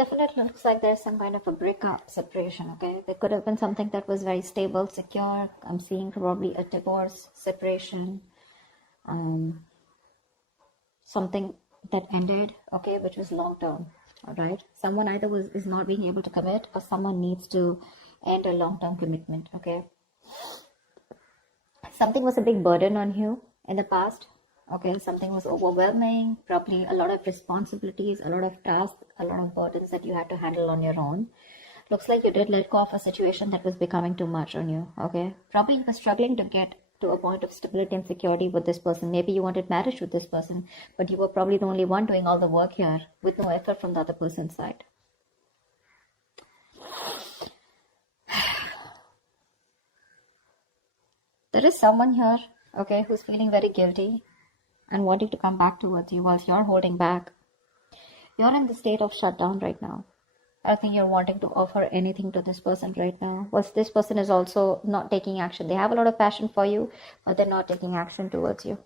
definitely looks like there's some kind of a breakup, separation, okay? There could have been something that was very stable, secure. I'm seeing probably a divorce, separation, something that ended, okay, which was long term, all right? Someone either is not being able to commit, or someone needs to end a long term commitment, okay? Something was a big burden on you in the past, okay? Something was overwhelming, probably a lot of responsibilities, a lot of tasks, a lot of burdens that you had to handle on your own. Looks like you did let go of a situation that was becoming too much on you, okay? Probably you were struggling to get to a point of stability and security with this person. Maybe you wanted marriage with this person, but you were probably the only one doing all the work here with no effort from the other person's side. There is someone here, okay, who's feeling very guilty and wanting to come back towards you whilst you're holding back. You're in the state of shutdown right now. I think you're wanting to offer anything to this person right now. Whilst this person is also not taking action. They have a lot of passion for you, but they're not taking action towards you.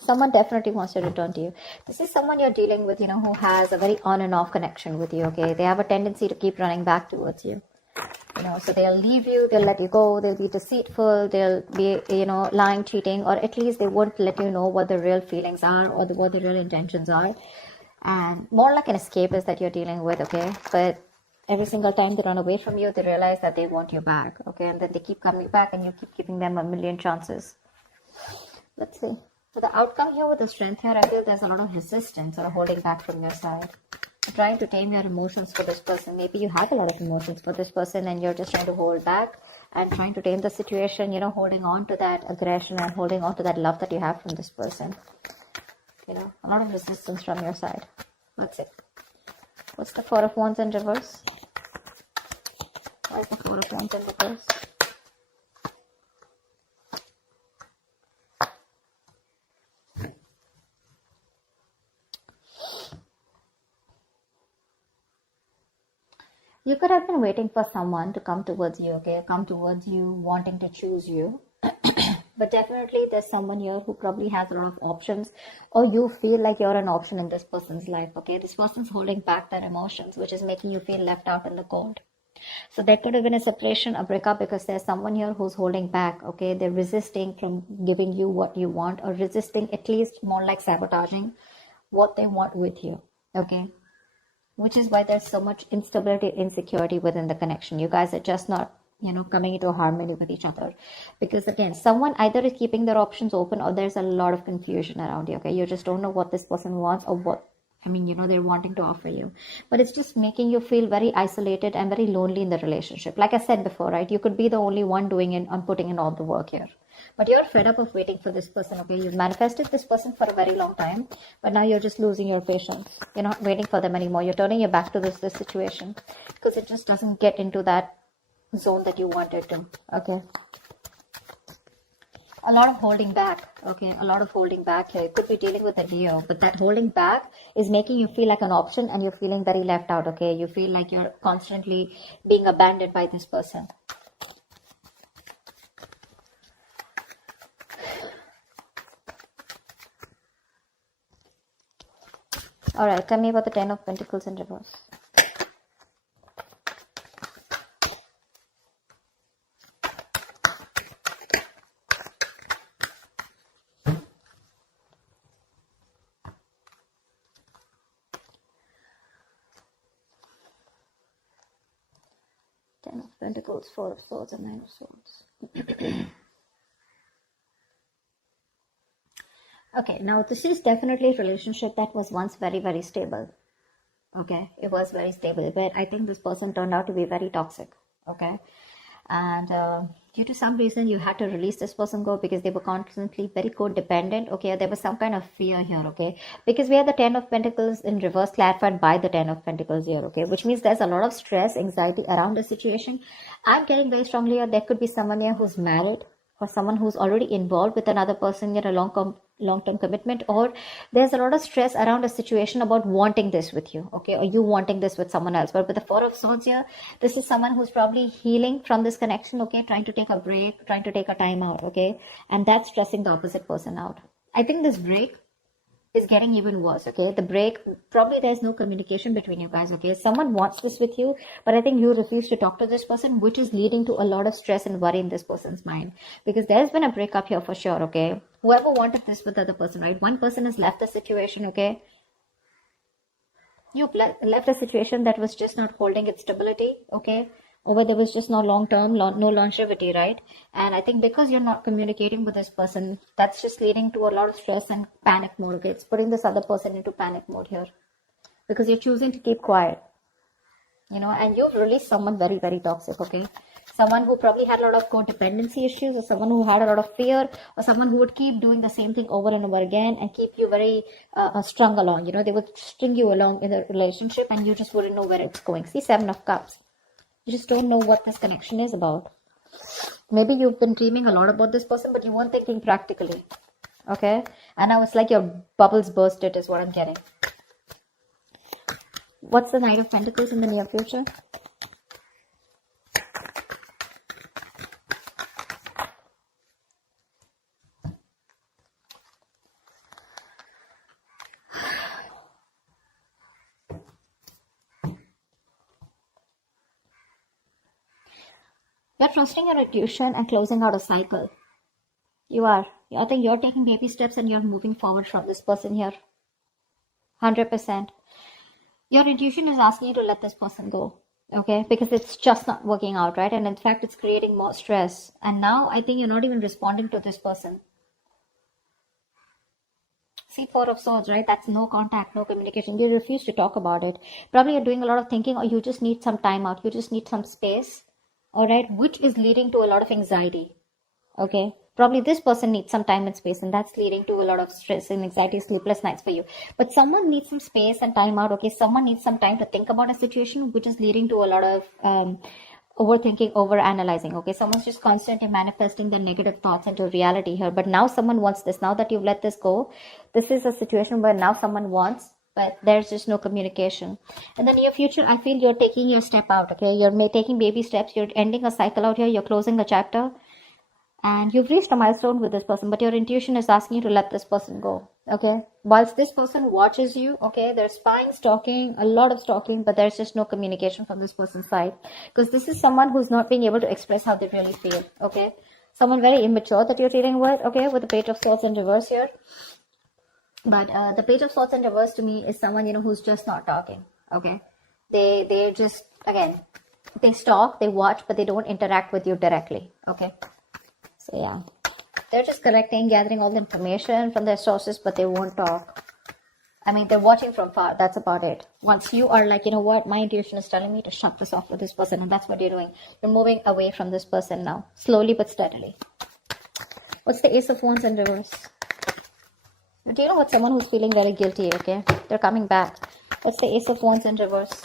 Someone definitely wants to return to you. This is someone you're dealing with, who has a very on and off connection with you, okay? They have a tendency to keep running back towards you. So they'll leave you, they'll let you go, they'll be deceitful, they'll be, lying, cheating, or at least they won't let you know what the real feelings are or what the real intentions are. And more like an escapist that you're dealing with, okay? But every single time they run away from you, they realize that they want you back, okay? And then they keep coming back and you keep giving them a million chances. Let's see. So the outcome here with the strength here, I feel there's a lot of resistance or holding back from your side. Trying to tame your emotions for this person. Maybe you have a lot of emotions for this person and you're just trying to hold back and trying to tame the situation, holding on to that aggression and holding on to that love that you have from this person. A lot of resistance from your side. That's it. What's the Four of Wands in reverse? Why is the Four of Wands in reverse? You could have been waiting for someone to come towards you, okay? Come towards you, wanting to choose you. But definitely there's someone here who probably has a lot of options, or you feel like you're an option in this person's life, okay? This person's holding back their emotions, which is making you feel left out in the cold. So there could have been a separation, a breakup, because there's someone here who's holding back, okay? They're resisting from giving you what you want, or resisting, at least more like sabotaging what they want with you, okay? Which is why there's so much instability, insecurity within the connection. You guys are just not, coming into harmony with each other. Because again, someone either is keeping their options open, or there's a lot of confusion around you, okay? You just don't know what this person wants, or what, they're wanting to offer you. But it's just making you feel very isolated and very lonely in the relationship. Like I said before, right? You could be the only one doing it and putting in all the work here. But you're fed up of waiting for this person, okay? You've manifested this person for a very long time, but now you're just losing your patience. You're not waiting for them anymore. You're turning your back to this situation because it just doesn't get into that zone that you wanted to, okay? A lot of holding back, okay? A lot of holding back here. You could be dealing with a Leo, but that holding back is making you feel like an option and you're feeling very left out, okay? You feel like you're constantly being abandoned by this person. All right, tell me about the Ten of Pentacles in reverse. Ten of Pentacles, Four of Swords, and Nine of Swords. Okay, now this is definitely a relationship that was once very, very stable. Okay, it was very stable, but I think this person turned out to be very toxic. Okay, and due to some reason you had to release this person go because they were constantly very codependent. Okay, there was some kind of fear here. Okay, because we have the Ten of Pentacles in reverse clarified by the Ten of Pentacles here. Okay, which means there's a lot of stress, anxiety around the situation. I'm getting very strongly here there could be someone here who's married, or someone who's already involved with another person in a long-term commitment, or there's a lot of stress around a situation about wanting this with you, okay, or you wanting this with someone else. But with the Four of Swords here, this is someone who's probably healing from this connection, okay, trying to take a break, trying to take a time out, okay, and that's stressing the opposite person out. I think this break is getting even worse, okay? The break, probably there's no communication between you guys, okay? Someone wants this with you, but I think you refuse to talk to this person, which is leading to a lot of stress and worry in this person's mind, because there's been a breakup here for sure, okay? Whoever wanted this with the other person, right? One person has left the situation, okay? You left a situation that was just not holding its stability, okay? Or where there was just no long-term, no longevity, right? And I think because you're not communicating with this person, that's just leading to a lot of stress and panic mode, okay? It's putting this other person into panic mode here because you're choosing to keep quiet, you know, and you've released someone very, very toxic, okay? Someone who probably had a lot of codependency issues, or someone who had a lot of fear, or someone who would keep doing the same thing over and over again and keep you very strung along, you know? They would string you along in a relationship and you just wouldn't know where it's going. See, 7 of Cups. You just don't know what this connection is about. Maybe you've been dreaming a lot about this person, but you weren't thinking practically. Okay? And now it's like your bubbles bursted is what I'm getting. What's the Knight of Pentacles in the near future? You're trusting your intuition and closing out a cycle. You are. I think you're taking baby steps and you're moving forward from this person here. 100%. Your intuition is asking you to let this person go. Okay? Because it's just not working out, right? And in fact, it's creating more stress. And now I think you're not even responding to this person. See, 4 of Swords, right? That's no contact, no communication. You refuse to talk about it. Probably you're doing a lot of thinking, or you just need some time out. You just need some space. All right, which is leading to a lot of anxiety. Okay, probably this person needs some time and space, and that's leading to a lot of stress and anxiety, sleepless nights for you. But someone needs some space and time out. Okay, someone needs some time to think about a situation, which is leading to a lot of overthinking, overanalyzing. Okay, someone's just constantly manifesting their negative thoughts into reality here. But now someone wants this. Now that you've let this go, this is a situation where now someone wants, but there's just no communication. In the near future, I feel you're taking your step out, okay? You're taking baby steps. You're ending a cycle out here. You're closing a chapter. And you've reached a milestone with this person, but your intuition is asking you to let this person go, okay? Whilst this person watches you, okay, there's spying, stalking, a lot of stalking, but there's just no communication from this person's side. Because this is someone who's not being able to express how they really feel, okay? Someone very immature that you're dealing with, okay? With the Page of Swords in reverse here. But the Page of Swords in reverse to me is someone, you know, who's just not talking, okay? They're just, again, they stalk, they watch, but they don't interact with you directly, okay? So, yeah. They're just collecting, gathering all the information from their sources, but they won't talk. I mean, they're watching from far. That's about it. Once you are like, you know what, my intuition is telling me to shut this off with this person, and that's what you're doing. You're moving away from this person now, slowly but steadily. What's the Ace of Wands in reverse? Do you know what? Someone who's feeling very guilty, okay? They're coming back. What's the Ace of Wands in reverse?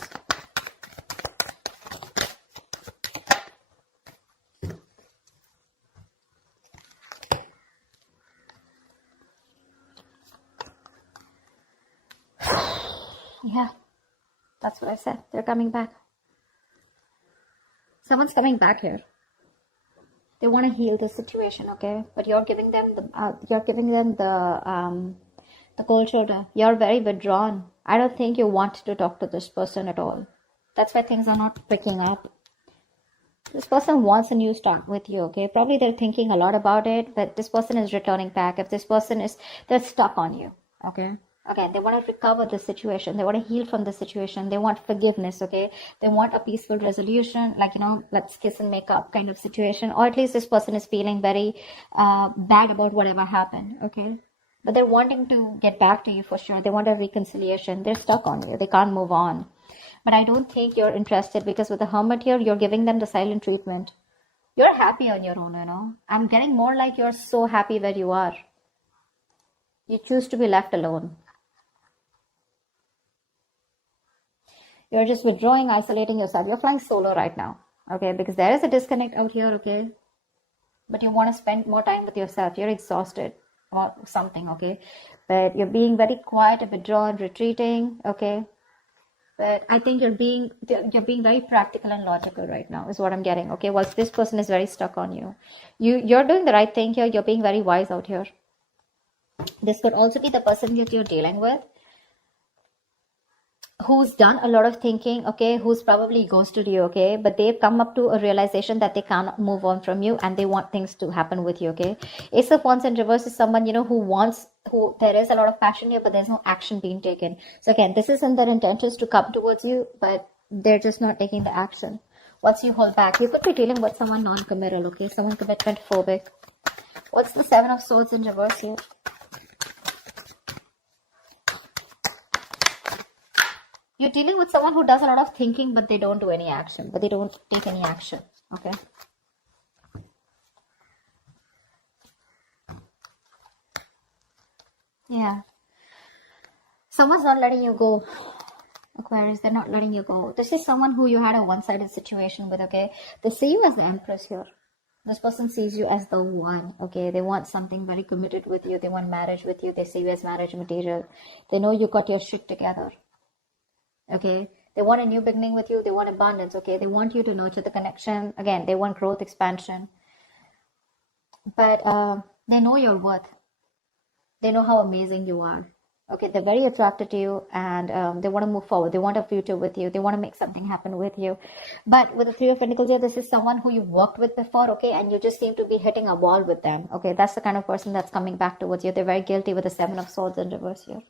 Yeah, that's what I said. They're coming back. Someone's coming back here. They want to heal the situation, okay? But you're giving them the cold shoulder. You're very withdrawn. I don't think you want to talk to this person at all. That's why things are not picking up. This person wants a new start with you, okay? Probably they're thinking a lot about it, but this person is returning back. If this person is, they're stuck on you, okay? Again, they want to recover the situation. They want to heal from the situation. They want forgiveness, okay? They want a peaceful resolution, like, you know, let's kiss and make up kind of situation. Or at least this person is feeling very bad about whatever happened, okay? But they're wanting to get back to you for sure. They want a reconciliation. They're stuck on you. They can't move on. But I don't think you're interested, because with the Hermit here, you're giving them the silent treatment. You're happy on your own, you know? I'm getting more like you're so happy where you are. You choose to be left alone. You're just withdrawing, isolating yourself. You're flying solo right now, okay? Because there is a disconnect out here, okay? But you want to spend more time with yourself. You're exhausted about something, okay? But you're being very quiet, withdrawn, retreating, okay? But I think you're being very practical and logical right now, is what I'm getting, okay? Whilst this person is very stuck on you. You're doing the right thing here. You're being very wise out here. This could also be the person that you're dealing with, who's done a lot of thinking, okay, who's probably ghosted you, okay, but they've come up to a realization that they cannot move on from you and they want things to happen with you, okay. Ace of Wands in reverse is someone, you know, who there is a lot of passion here, but there's no action being taken. So again, this isn't their intentions to come towards you, but they're just not taking the action. What's you hold back? You could be dealing with someone non-committal, okay, someone commitment phobic. What's the Seven of Swords in reverse here? You're dealing with someone who does a lot of thinking, but they don't do any action, but they don't take any action, okay? Yeah. Someone's not letting you go, Aquarius. They're not letting you go. This is someone who you had a one-sided situation with, okay? They see you as the Empress here. This person sees you as the one, okay? They want something very committed with you. They want marriage with you. They see you as marriage material. They know you got your shit together. Okay, they want a new beginning with you. They want abundance. Okay, they want you to nurture the connection. Again, they want growth, expansion. But they know your worth. They know how amazing you are. Okay, they're very attracted to you, and they want to move forward. They want a future with you. They want to make something happen with you. But with the Three of Pentacles here, this is someone who you've worked with before, okay, and you just seem to be hitting a wall with them. Okay, that's the kind of person that's coming back towards you. They're very guilty with the Seven of Swords in reverse here.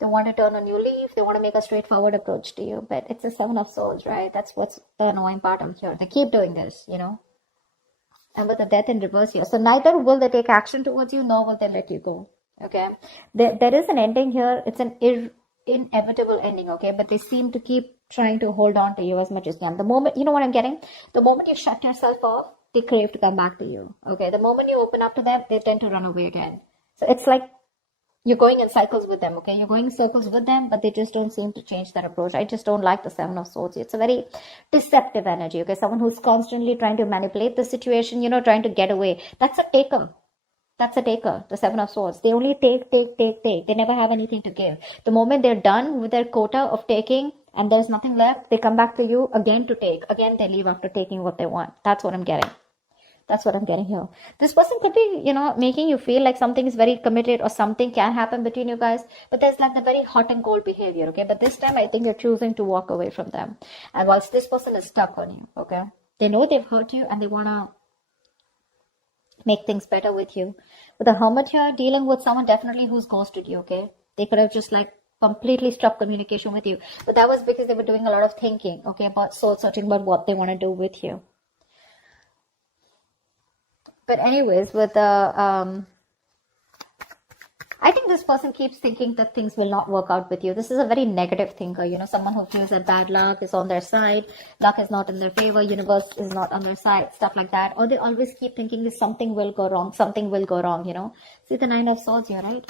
They want to turn a new leaf. They want to make a straightforward approach to you. But it's a Seven of Swords, right? That's what's the annoying part of here. They keep doing this, you know. And with the Death in reverse here. So neither will they take action towards you, nor will they let you go. Okay. There is an ending here. It's an inevitable ending, okay? But they seem to keep trying to hold on to you as much as they can. The moment, you know what I'm getting? The moment you shut yourself off, they crave to come back to you. Okay. The moment you open up to them, they tend to run away again. So it's like you're going in cycles with them, okay? You're going in circles with them, but they just don't seem to change their approach. I just don't like the Seven of Swords. It's a very deceptive energy, okay? Someone who's constantly trying to manipulate the situation, you know, trying to get away. That's a taker. That's a taker, the Seven of Swords. They only take. They never have anything to give. The moment they're done with their quota of taking and there's nothing left, they come back to you again to take. Again, they leave after taking what they want. That's what I'm getting. That's what I'm getting here. This person could be, you know, making you feel like something is very committed or something can happen between you guys. But there's like the very hot and cold behavior, okay? But this time I think you're choosing to walk away from them. And whilst this person is stuck on you, okay? They know they've hurt you and they want to make things better with you. With the Hermit here, dealing with someone definitely who's ghosted you, okay? They could have just like completely stopped communication with you. But that was because they were doing a lot of thinking, okay? About soul searching, about what they want to do with you. But anyways, with the, I think this person keeps thinking that things will not work out with you. This is a very negative thinker, you know, someone who feels that bad luck is on their side, luck is not in their favor, universe is not on their side, stuff like that. Or they always keep thinking that something will go wrong, you know. See the Nine of Swords here, right?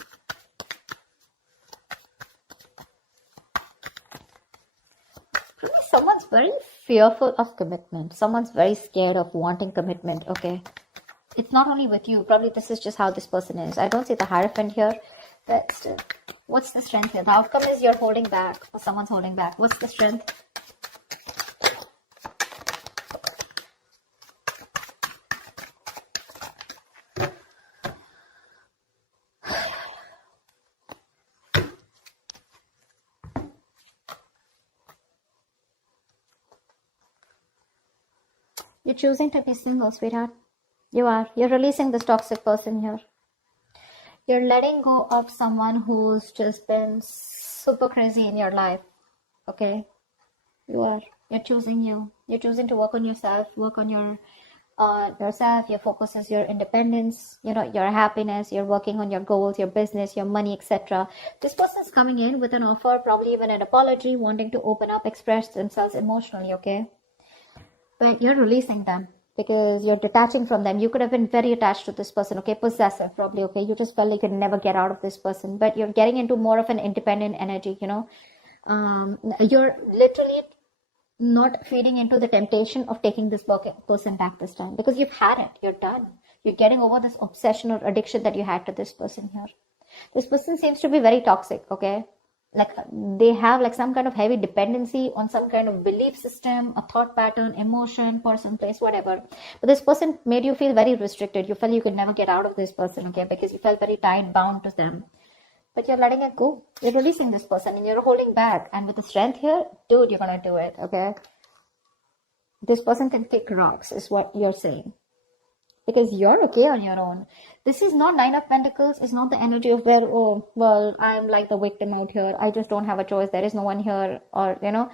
Someone's very fearful of commitment. Someone's very scared of wanting commitment, okay? It's not only with you. Probably this is just how this person is. I don't see the Hierophant here. But still, what's the strength here? The outcome is you're holding back. Or someone's holding back. What's the strength? You're choosing to be single, sweetheart. You are. You're releasing this toxic person here. You're letting go of someone who's just been super crazy in your life. Okay? You are. You're choosing you. You're choosing to work on yourself, work on yourself. Your focus is your independence, you know, your happiness. You're working on your goals, your business, your money, etc. This person's coming in with an offer, probably even an apology, wanting to open up, express themselves emotionally, okay? But you're releasing them because you're detaching from them. You could have been very attached to this person, okay? Possessive, probably, okay? You just felt like you could never get out of this person, but you're getting into more of an independent energy, you know? You're literally not feeding into the temptation of taking this person back this time because you've had it. You're done. You're getting over this obsession or addiction that you had to this person here. This person seems to be very toxic, okay? like they have like some kind of heavy dependency on some kind of belief system, a thought pattern, emotion, person, place, whatever. But this person made you feel very restricted. You felt you could never get out of this person, okay, because you felt very tied, bound to them. But you're letting it go. You're releasing this person and you're holding back. And with the strength here, dude, you're gonna do it, okay? This person can pick rocks, is what you're saying. Because you're okay on your own. This is not Nine of Pentacles. It's not the energy of where, oh, well, I'm like the victim out here. I just don't have a choice. There is no one here. Or, you know,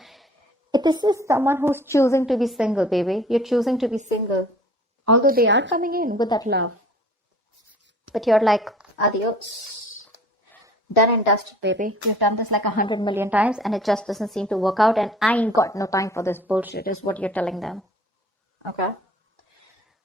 this is someone who's choosing to be single, baby. You're choosing to be single. Although they are coming in with that love. But you're like, adios. Done and dusted, baby. You've done this like 100 million times and it just doesn't seem to work out. And I ain't got no time for this bullshit, is what you're telling them. Okay?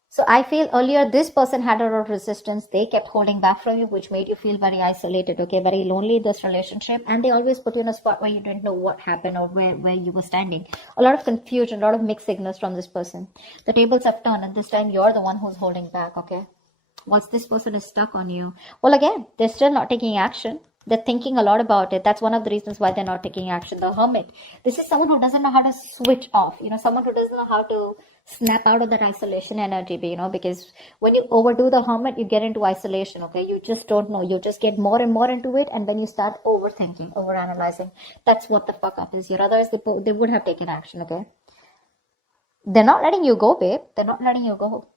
So I feel earlier this person had a lot of resistance. They kept holding back from you, which made you feel very isolated, okay, very lonely in this relationship. And they always put you in a spot where you didn't know what happened or where you were standing. A lot of confusion, a lot of mixed signals from this person. The tables have turned and this time you're the one who's holding back, okay? Once this person is stuck on you, well, again, they're still not taking action. They're thinking a lot about it. That's one of the reasons why they're not taking action. The Hermit. This is someone who doesn't know how to switch off. You know, someone who doesn't know how to snap out of that isolation energy, you know, because when you overdo the Hermit, you get into isolation, okay? You just don't know. You just get more and more into it. And when you start overthinking, overanalyzing, that's what the fuck up is here. Otherwise, they would have taken action, okay? They're not letting you go, babe. They're not letting you go.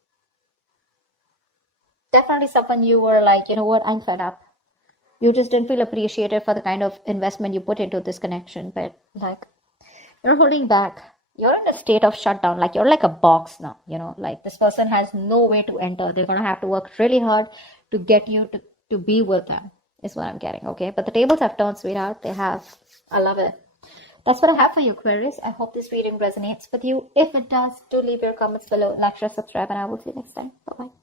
Definitely someone you were like, you know what, I'm fed up. You just didn't feel appreciated for the kind of investment you put into this connection. But like, you're holding back. You're in a state of shutdown. Like, you're like a box now, you know, like this person has no way to enter. They're going to have to work really hard to get you to be with them, is what I'm getting, okay? But the tables have turned, sweetheart. They have. I love it. That's what I have for you, Aquarius. I hope this reading resonates with you. If it does, do leave your comments below, like, share, subscribe, and I will see you next time. Bye-bye.